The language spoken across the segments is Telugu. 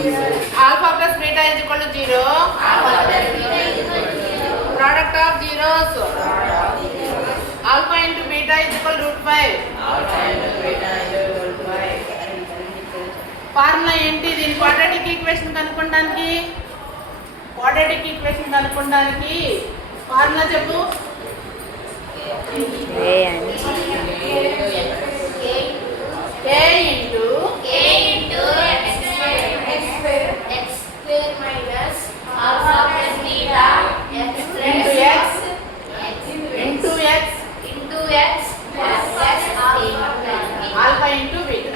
Alpha plus beta is equal to 0. Product of zeros. Alpha into beta is equal to √5. Formula ఏంటి? దీని క్వాడ్రాటిక్ ఈక్వేషన్ కనుక్కోవడానికి ఫార్ములా చెప్పు. K into x square minus alpha plus beta into x plus alpha into beta.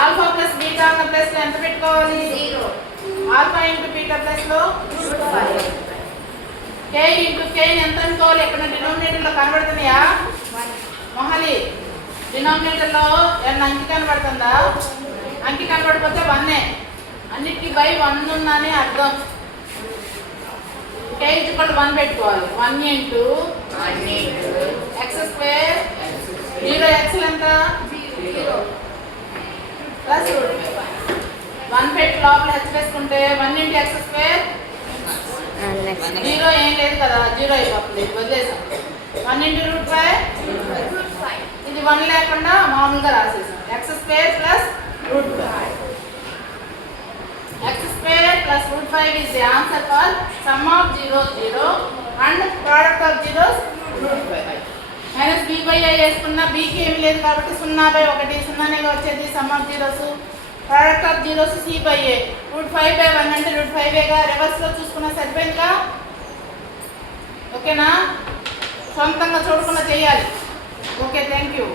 Alpha plus beta అన్న ప్లస్ లో ఎంత పెట్టుకోవాలి? 0. ఆల్ఫా ఇంటూ బీటా ప్లస్ లో √5. K ఇంటూ K ఎంత అనుకోవాలి? ఎక్కడ డినామినేటర్ లో కనబడుతున్నాయా మొహాలి? డినామినేటర్ లో ఏమన్నా అంకి కనబడుతుందా? అంకి కనబడిపోతే 1 అన్నిటికీ బై 1 ఉందని అర్థం. K = 1 పెట్టుకోవాలి. 1 ఇంటూ x స్క్వేర్ 0 x ఎంత 0 ప్లస్ √5 1 పెట్టి లోపల h వేసుకుంటే 1 ఇంటూ x స్క్వేర్ 0 ఏం లేదు కదా, 0 అయిపోతుంది, వదిలేసాం. 1 ఇంటూ √5 ఇది 1 లేకుండా మామూలుగా రాసేసాం. x square plus √5 x square plus √5 is the answer for sum of 0 0 and product of zeros √5. Minus b by a వేసుకున్న b కి ఏమీ లేదు కాబట్టి 0/1 0నే వచ్చేది some of zeros. Product of zeros c by a √5/1 అంటే √5గా రివర్స్ లో చూసుకున్నా సరిపోయిందిగా. ఓకేనా? సొంతంగా చూడకుండా చేయాలి. Okay, thank you.